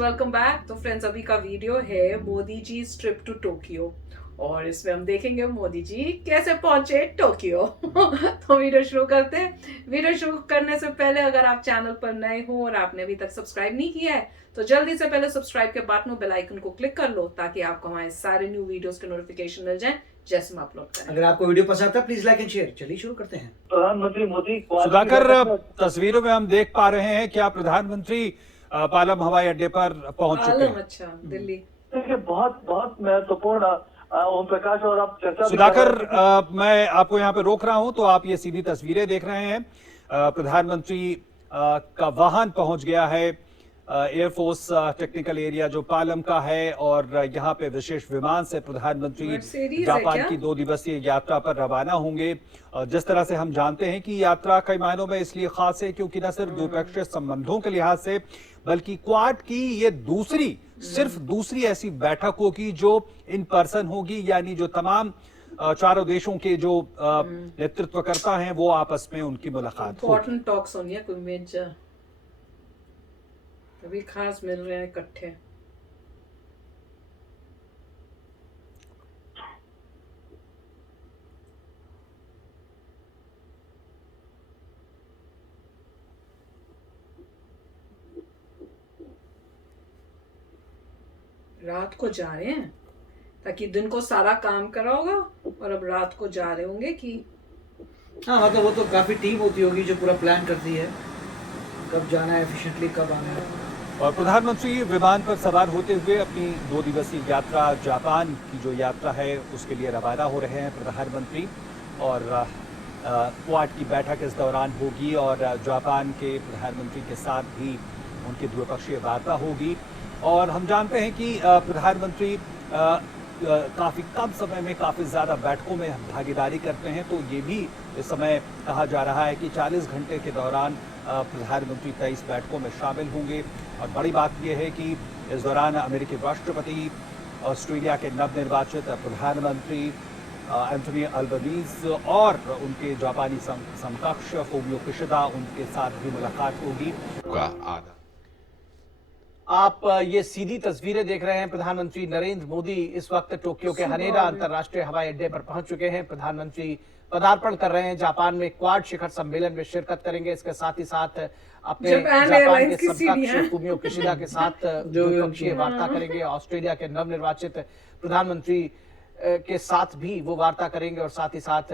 Welcome back. तो friends, अभी का वीडियो है Modi ji trip to Tokyo और इसमें हम देखेंगे मोदी जी कैसे पहुंचे टोक्यो। तो वीडियो शुरू करते हैं। वीडियो शुरू करने से पहले अगर आप चैनल पर नए हो और आपने अभी तक सब्सक्राइब नहीं किया है तो जल्दी से पहले सब्सक्राइब के बटन बेल आइकन को क्लिक कर लो ताकि आपको हमारे सारे न्यू वीडियोस के नोटिफिकेशन मिल जाएं जैसे हम अपलोड करें। अगर आपको वीडियो पसंद आता है प्लीज लाइक एंड शेयर। चलिए शुरू करते हैं। प्रधानमंत्री मोदी सुधाकर, तस्वीरों में हम देख पा रहे हैं क्या प्रधानमंत्री पालम हवाई अड्डे पर पहुंच चुके हैं। अच्छा, दिल्ली देखिए बहुत बहुत महत्वपूर्ण ओम प्रकाश और आप चर्चा भी सुधाकर, कर रहे हैं मैं आपको यहाँ पे रोक रहा हूं तो आप ये सीधी तस्वीरें देख रहे हैं। प्रधानमंत्री का वाहन पहुंच गया है एयरफोर्स टेक्निकल एरिया जो पालम का है और यहाँ पे विशेष विमान से प्रधानमंत्री Mercedes है जापान क्या? की 2 दिवसीय यात्रा पर रवाना होंगे। जिस तरह से हम जानते हैं कि यात्रा कई मायनों में इसलिए खास है क्योंकि न सिर्फ द्विपक्षीय संबंधों के लिहाज से बल्कि क्वाड की ये सिर्फ दूसरी ऐसी बैठक होगी जो इन पर्सन होगी, यानी जो तमाम चारों देशों के जो नेतृत्वकर्ता हैं वो आपस में उनकी मुलाकात होगी। इम्पोर्टेंट टॉक्स होनी है, कोई मेजर तभी खास मिल रहे हैं इकट्ठे। रात को जा रहे हैं ताकि दिन को सारा काम करा होगा और अब रात को जा रहे होंगे कि हाँ मतलब वो तो काफी टीम होती होगी जो पूरा प्लान करती है कब जाना है, एफिशिएंटली कब आना है। और प्रधानमंत्री विमान पर सवार होते हुए अपनी 2 दिवसीय यात्रा जापान की जो यात्रा है उसके लिए रवाना हो रहे हैं प्रधानमंत्री। और क्वाड की बैठक इस दौरान होगी और जापान के प्रधानमंत्री के साथ भी उनकी द्विपक्षीय वार्ता होगी। और हम जानते हैं कि प्रधानमंत्री काफ़ी कम समय में काफ़ी ज़्यादा बैठकों में भागीदारी करते हैं, तो ये भी इस समय कहा जा रहा है कि 40 घंटे के दौरान प्रधानमंत्री 23 बैठकों में शामिल होंगे। और बड़ी बात यह है कि इस दौरान अमेरिकी राष्ट्रपति, ऑस्ट्रेलिया के नवनिर्वाचित प्रधानमंत्री एंथोनी अल्बनीज और उनके जापानी समकक्ष फुमियो किशिदा, उनके साथ भी मुलाकात होगी। आप ये सीधी तस्वीरें देख रहे हैं। प्रधानमंत्री नरेंद्र मोदी इस वक्त टोक्यो के हनेडा अंतर्राष्ट्रीय हवाई अड्डे पर पहुंच चुके हैं। प्रधानमंत्री पदार्पण कर रहे हैं। जापान में क्वाड शिखर सम्मेलन में शिरकत करेंगे। इसके साथ ही साथ अपने जापान के समकक्ष फुमियो किशिदा के साथ द्विपक्षीय वार्ता करेंगे। ऑस्ट्रेलिया के नवनिर्वाचित प्रधानमंत्री के साथ भी वो वार्ता करेंगे और साथ ही साथ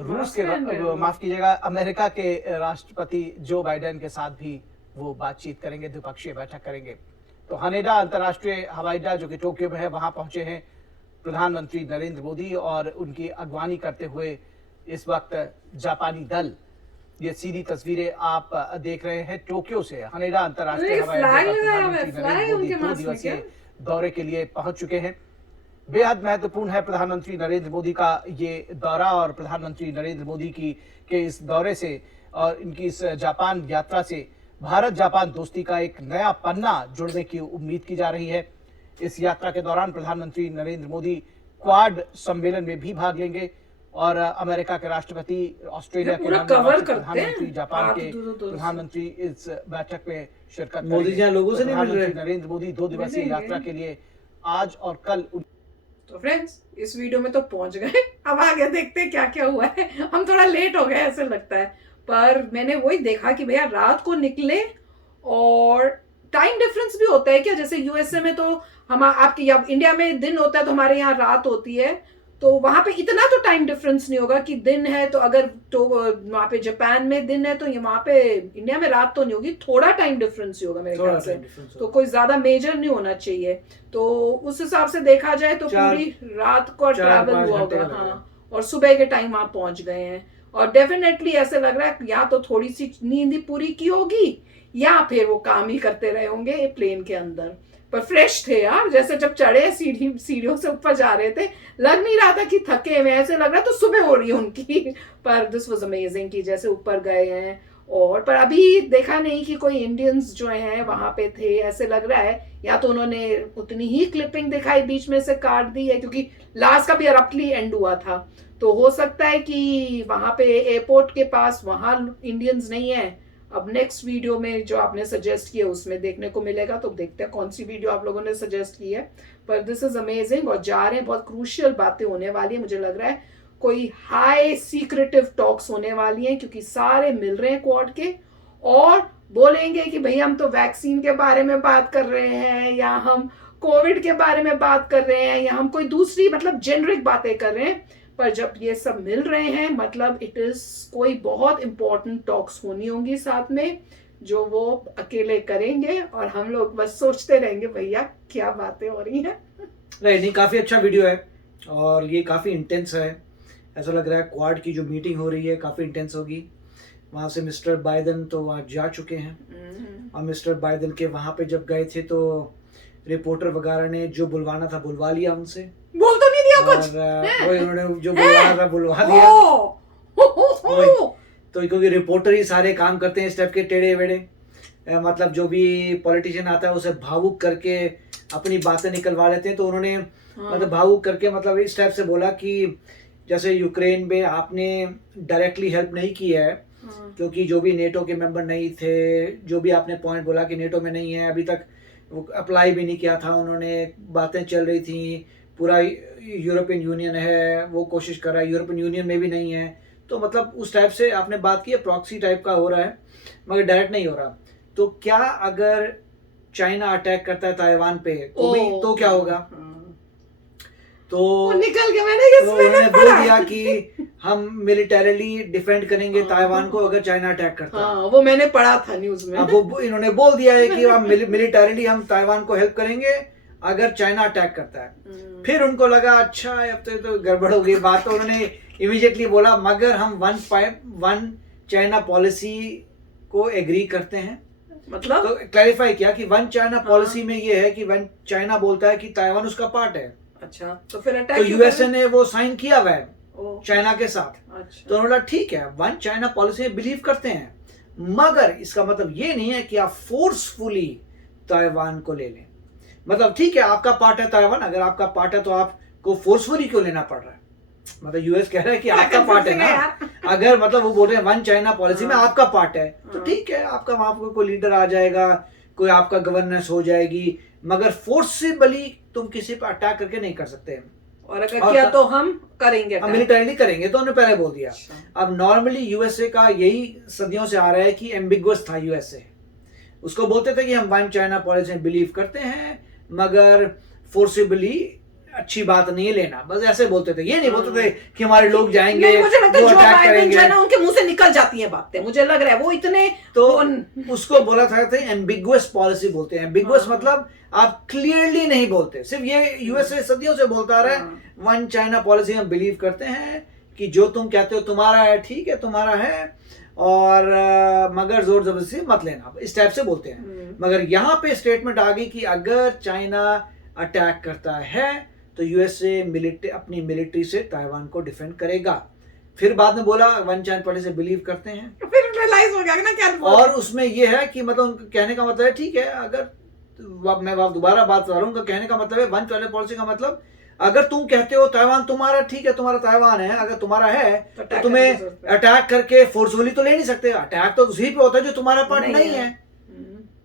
रूस के माफ कीजिएगा अमेरिका के राष्ट्रपति जो बाइडेन के साथ भी वो बातचीत करेंगे, द्विपक्षीय बैठक करेंगे। तो हनेडा अंतर्राष्ट्रीय हवाई अड्डा जो कि टोक्यो में है वहां पहुंचे हैं प्रधानमंत्री नरेंद्र मोदी और उनकी अगवानी करते हुए इस वक्त जापानी दल। ये सीधी तस्वीरें आप देख रहे हैं टोक्यो से हनेडा अंतर्राष्ट्रीय हवाई अड्डे पर प्रधानमंत्री नरेंद्र मोदी 2 दिवसीय दौरे के लिए पहुंच चुके हैं। बेहद महत्वपूर्ण है प्रधानमंत्री नरेंद्र मोदी का ये दौरा और प्रधानमंत्री नरेंद्र मोदी के इस दौरे से और इनकी इस जापान यात्रा से भारत जापान दोस्ती का एक नया पन्ना जुड़ने की उम्मीद की जा रही है। इस यात्रा के दौरान प्रधानमंत्री नरेंद्र मोदी क्वाड सम्मेलन में भी भाग लेंगे और अमेरिका के राष्ट्रपति, ऑस्ट्रेलिया के प्रधानमंत्री, जापान के प्रधानमंत्री इस बैठक में शिरकत मोदी जी लोगों से नहीं मिल रहे। नरेंद्र मोदी 2 दिवसीय यात्रा के लिए आज और कल। तो फ्रेंड्स, इस वीडियो में तो पहुंच गए। अब आगे देखते हैं क्या क्या हुआ है। हम थोड़ा लेट हो गए ऐसे लगता है, पर मैंने वही देखा कि भैया रात को निकले और टाइम डिफरेंस भी होता है क्या? जैसे यूएसए में तो हम आपके या इंडिया में दिन होता है तो हमारे यहाँ रात होती है, तो वहां पे इतना तो टाइम डिफरेंस नहीं होगा कि दिन है तो अगर तो वहां पे जापान में दिन है तो ये वहां पे इंडिया में रात तो नहीं होगी, थोड़ा टाइम डिफरेंस ही होगा मेरे ख्याल से। तो कोई ज्यादा मेजर नहीं होना चाहिए। तो उस हिसाब से देखा जाए तो पूरी रात को ट्रैवल हुआ होगा। हाँ, और सुबह के टाइम वहां पहुंच गए हैं और डेफिनेटली ऐसे लग रहा है या तो थोड़ी सी नींद ही पूरी की होगी या फिर वो काम ही करते रहे होंगे प्लेन के अंदर। पर फ्रेश थे यार, जैसे जब चढ़े सीढ़ियों से ऊपर जा रहे थे लग नहीं रहा था कि थके हुए, ऐसे लग रहा तो सुबह हो रही है उनकी। पर दिस वाज अमेजिंग कि जैसे ऊपर गए हैं और पर अभी देखा नहीं कि कोई इंडियंस जो हैं वहां पे थे, ऐसे लग रहा है या तो उन्होंने उतनी ही क्लिपिंग दिखाई बीच में से काट दी है क्योंकि लास्ट का भी अरप्टली एंड हुआ था। तो हो सकता है कि वहां पे एयरपोर्ट के पास वहां इंडियंस नहीं है अब नेक्स्ट वीडियो में जो आपने सजेस्ट किया उसमें देखने को मिलेगा, तो देखते हैं कौन सी वीडियो आप लोगों ने सजेस्ट की है। पर दिस इज अमेजिंग, और जा रहे हैं, बहुत क्रूशियल बातें होने वाली है। मुझे लग रहा है कोई हाई सीक्रेटिव टॉक्स होने वाली हैं, क्योंकि सारे मिल रहे हैं क्वाड के और बोलेंगे कि भैया हम तो वैक्सीन के बारे में बात कर रहे हैं, या हम कोविड के बारे में बात कर रहे हैं, या हम कोई दूसरी मतलब जेनरिक बातें कर रहे हैं। पर जब ये सब मिल रहे हैं मतलब इट इज कोई बहुत इंपॉर्टेंट टॉक्स होनी होंगी साथ में, जो वो अकेले करेंगे और हम लोग बस सोचते रहेंगे भैया क्या बातें हो रही हैं। नहीं, काफ़ी अच्छा वीडियो है और ये काफ़ी इंटेंस है। ऐसा लग रहा है क्वाड की जो मीटिंग हो रही है काफ़ी इंटेंस होगी। वहाँ से मिस्टर बाइडन तो वहाँ जा चुके हैं और मिस्टर बाइडन के वहाँ पे जब गए थे तो रिपोर्टर वगैरह ने जो बुलवाना था बुलवा लिया उनसे। बोल तो नहीं दिया कुछ। और वही उन्होंने जो बुलवाना था बुलवा दिया। वही, तो क्योंकि रिपोर्टर ही सारे काम करते हैं इस टाइप के टेढ़े वेढ़े, मतलब जो भी पॉलिटिशियन आता है उसे भावुक करके अपनी बातें निकलवा लेते हैं। तो उन्होंने मतलब भावुक करके मतलब इस टाइप से बोला कि जैसे यूक्रेन में आपने डायरेक्टली हेल्प नहीं की है, क्योंकि जो भी नेटो के मेंबर नहीं थे, जो भी आपने पॉइंट बोला कि नेटो में नहीं है, अभी तक वो अप्लाई भी नहीं किया था उन्होंने, बातें चल रही थी, पूरा यूरोपियन यूनियन है वो कोशिश कर रहा है, यूरोपियन यूनियन में भी नहीं है। तो मतलब उस टाइप से आपने बात की है, प्रॉक्सी टाइप का हो रहा है मगर डायरेक्ट नहीं हो रहा। तो क्या अगर चाइना अटैक करता है ताइवान पे तो क्या होगा? तो निकल के मैंने उन्होंने बोल दिया कि हम मिलिटरीली डिफेंड करेंगे ताइवान को अगर चाइना अटैक करता है। वो मैंने पढ़ा था न्यूज में। अब वो इन्होंने बोल दिया है कि हम मिलिटरीली हम ताइवान को हेल्प करेंगे अगर चाइना अटैक करता है। फिर उनको लगा अच्छा अब तो गड़बड़ हो गई बात, तो उन्होंने इमीडिएटली बोला मगर हम वन चाइना पॉलिसी को एग्री करते हैं। मतलब तो क्लैरिफाई किया कि वन चाइना पॉलिसी में ये है कि वन चाइना बोलता है कि ताइवान उसका पार्ट है। अच्छा, तो फिर अटैक तो यूएसए ने वो साइन किया हुआ है चाइना के साथ। अच्छा। तो उन्होंने ठीक है वन चाइना पॉलिसी में बिलीव करते हैं, मगर इसका मतलब ये नहीं है कि आप फोर्सफुली ताइवान को ले लें। मतलब ठीक है आपका पार्ट है ताइवान, अगर आपका पार्ट है तो आपको फोर्सफुली क्यों लेना पड़ रहा है? मतलब यूएस कह रहा है कि आपका पार्ट है ना, अगर मतलब वो बोल रहे हैं वन चाइना पॉलिसी में आपका पार्ट है तो ठीक है, आपका वहां पर कोई लीडर आ जाएगा, कोई आपका गवर्नेंस हो जाएगी, मगर फोर्सिबली तुम किसी पर अटैक करके नहीं कर सकते। और अगर किया तो हम करेंगे, हम मिलिटरीली करेंगे, तो उन्होंने पहले बोल दिया। अब नॉर्मली यूएसए का यही सदियों से आ रहा है कि एम्बिगुअस था यूएसए, उसको बोलते थे कि हम वन चाइना पॉलिसी में बिलीव करते हैं मगर फोर्सिबली अच्छी बात नहीं लेना, बस ऐसे बोलते थे। ये नहीं बोलते थे कि हमारे लोग जाएंगे मुझे लगता है वो जो अटैक बाइडेन जो है करेंगे, ना उनके मुंह से निकल जाती हैं बातें, मुझे लग रहा है वो इतने तो उसको बोला था एम्बिगुअस पॉलिसी बोलते हैं। एम्बिगुअस मतलब आप क्लियरली नहीं बोलते, सिर्फ ये यूएसए सदियों से बोलता आ रहा है वन चाइना पॉलिसी हम बिलीव करते हैं कि जो तुम कहते हो तुम्हारा है, ठीक है तुम्हारा है, और मगर जोर जबरदस्ती मत लेना, इस टाइप से बोलते हैं। मगर यहाँ पे स्टेटमेंट आ गई कि अगर चाइना अटैक करता है तो यूएसए अपनी मिलिट्री से ताइवान को डिफेंड करेगा। फिर बाद में बोला वन चाइना पॉलिसी से बिलीव करते हैं, फिर रियलाइज हो गया ना क्या। और उसमें यह है कि मतलब उनका कहने का मतलब है ठीक है, अगर मैं दोबारा बात कर रहा हूँ, कहने का मतलब है वन चाइना पॉलिसी का मतलब अगर तुम कहते हो ताइवान तुम्हारा, ठीक है तुम्हारा ताइवान है, अगर तुम्हारा है तो तुम्हें अटैक करके फोर्सफुली तो ले नहीं सकते, अटैक तो उसी पे होता है जो तुम्हारा पार्ट नहीं है।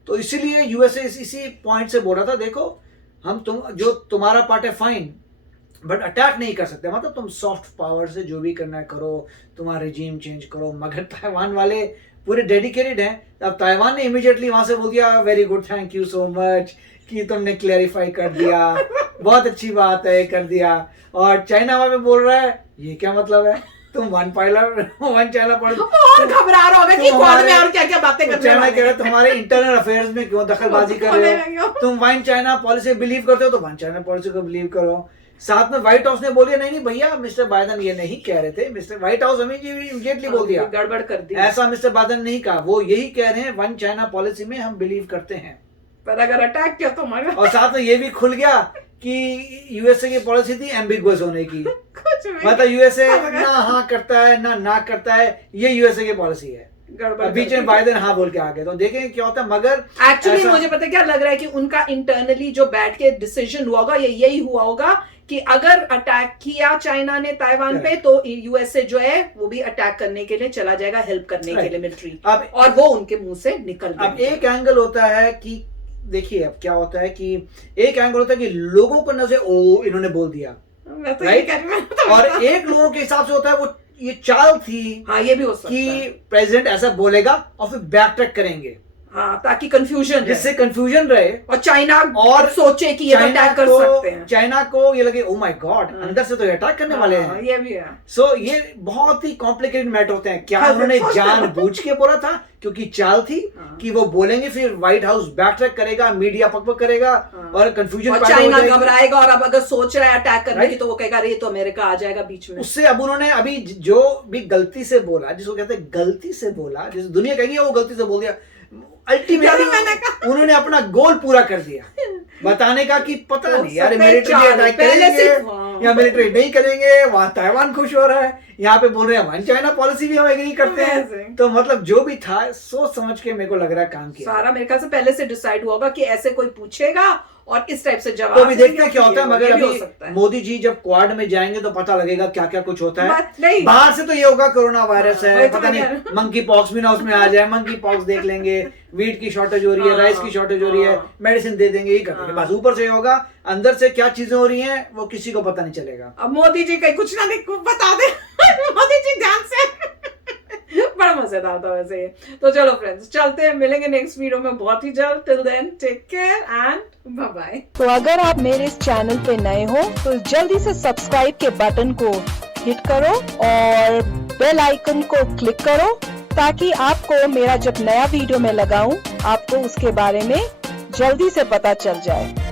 तो इसीलिए यूएसए इसी पॉइंट से बोल रहा था देखो हम जो तुम्हारा पार्ट है फाइन, बट अटैक नहीं कर सकते, मतलब तुम सॉफ्ट पावर से जो भी करना है करो, तुम्हारा रिजीम चेंज करो। मगर ताइवान वाले पूरे डेडिकेटेड हैं। अब ताइवान ने इमीडिएटली वहां से बोल दिया very good, thank you so much कि तुमने क्लैरिफाई कर दिया, बहुत अच्छी बात है कर दिया। और चाइना वहां पे बोल रहा है ये क्या मतलब है, तुम वन चाइना और घबरा रहा होगा कि क्वाड में और क्या-क्या बातें कर रहे चाइना कह रहा है तुम्हारे इंटरनल अफेयर्स में क्यों दखलबाजी कर रहे हो, तुम वन चाइना पॉलिसी बिलीव करते हो तो वन चाइना पॉलिसी को बिलीव करो। साथ में व्हाइट हाउस ने बोलिए नहीं भैया मिस्टर बाइडेन ये नहीं कह रहे थे, मिस्टर व्हाइट हाउस इमीडिएटली बोल दिया गड़बड़ कर दी, ऐसा मिस्टर बाइडेन नहीं कहा, वो यही कह रहे हैं वन चाइना पॉलिसी में हम बिलीव करते हैं। पर अगर अटैक किया तो मगर और साथ में ये भी खुल गया कि यूएसए की पॉलिसी थी एम्बिगुअस होने की, कुछ मतलब यूएसए ना हाँ करता है ना करता है, ये यूएसए की पॉलिसी है। गड़बड़ बीच में बाइडेन हाँ बोल के आ गए, तो देखेंगे क्या होता है। मगर एक्चुअली मुझे पता क्या लग रहा है कि उनका इंटरनली जो बैठ के डिसीजन हुआ होगा, यही हुआ होगा कि अगर अटैक किया चाइना ने ताइवान पे, तो यूएसए जो है वो भी अटैक करने के लिए चला जाएगा, हेल्प करने के लिए मिलिट्री, और वो उनके मुंह से निकल गया। अब एक एंगल होता है कि देखिए अब क्या होता है कि एक एंगल होता है कि लोगों को नजर ओ इन्होंने बोल दिया, मैं तो राइट, ये कह रही हूँ। और एक लोगों के हिसाब से होता है वो ये चाल थी, हाँ ये भी हो सकता कि है, प्रेसिडेंट ऐसा बोलेगा और फिर बैक ट्रैक करेंगे, हाँ ताकि कंफ्यूजन, जिससे कंफ्यूजन रहे और चाइना और सोचे कि ये अटैक कर सकते हैं, चाइना को ये लगे ओ माय गॉड अंदर से तो अटैक करने वाले हैं। ये भी है। सो ये बहुत ही कॉम्प्लिकेटेड मैटर होते हैं। क्या हाँ, उन्होंने सोचते जानबूझ के बोला था क्योंकि चाल थी कि वो बोलेंगे, फिर व्हाइट हाउस बैक ट्रैक करेगा, मीडिया पकपक करेगा और कंफ्यूजन और चाइना घबराएगा, और अब अगर सोच रहा है अटैक करने की तो वो कहेगा अरे तो अमेरिका आ जाएगा बीच में। उससे अब उन्होंने अभी जो भी गलती से बोला, जिसको कहते हैं गलती से बोला, जिस दुनिया कहेगी वो गलती से बोल दिया, अल्टीमेटली उन्होंने अपना गोल पूरा कर दिया, बताने का कि पता नहीं यार मिलिट्री अटैक करेंगे या मिलिट्री नहीं करेंगे, वहां ताइवान खुश हो रहा है, यहाँ पे बोल रहे हैं वन चाइना पॉलिसी भी हम एग्री करते हैं। तो मतलब जो भी था सोच समझ के मेरे को लग रहा है काम किया सारा, मेरे ख्याल से पहले से डिसाइड हुआ होगा कि ऐसे कोई पूछेगा और इस टाइप से जवाब, तो अभी देखते हैं क्या होता है। मगर हो अभी सकता है। मोदी जी जब क्वाड में जाएंगे तो पता लगेगा क्या क्या कुछ होता है। नहीं बाहर से तो ये होगा कोरोना वायरस है, तो पता नहीं मंकी पॉक्स भी ना उसमें आ जाए, मंकी पॉक्स देख लेंगे, वीट की शॉर्टेज हो रही है, राइस की शॉर्टेज हो रही है, मेडिसिन दे देंगे, ये कर देंगे बस। ऊपर से होगा, अंदर से क्या चीजें हो रही हैं वो किसी को पता नहीं चलेगा। अब मोदी जी कहीं कुछ ना बता दे मोदी जी ध्यान से बड़ा मजेदार था वैसे ये। तो चलो फ्रेंड्स चलते हैं, मिलेंगे नेक्स्ट वीडियो में बहुत ही जल्द। Till then take care and bye bye. तो अगर आप मेरे इस चैनल पे नए हो तो जल्दी से सब्सक्राइब के बटन को हिट करो और बेल आइकन को क्लिक करो, ताकि आपको मेरा जब नया वीडियो मैं लगाऊं आपको उसके बारे में जल्दी से पता चल जाए।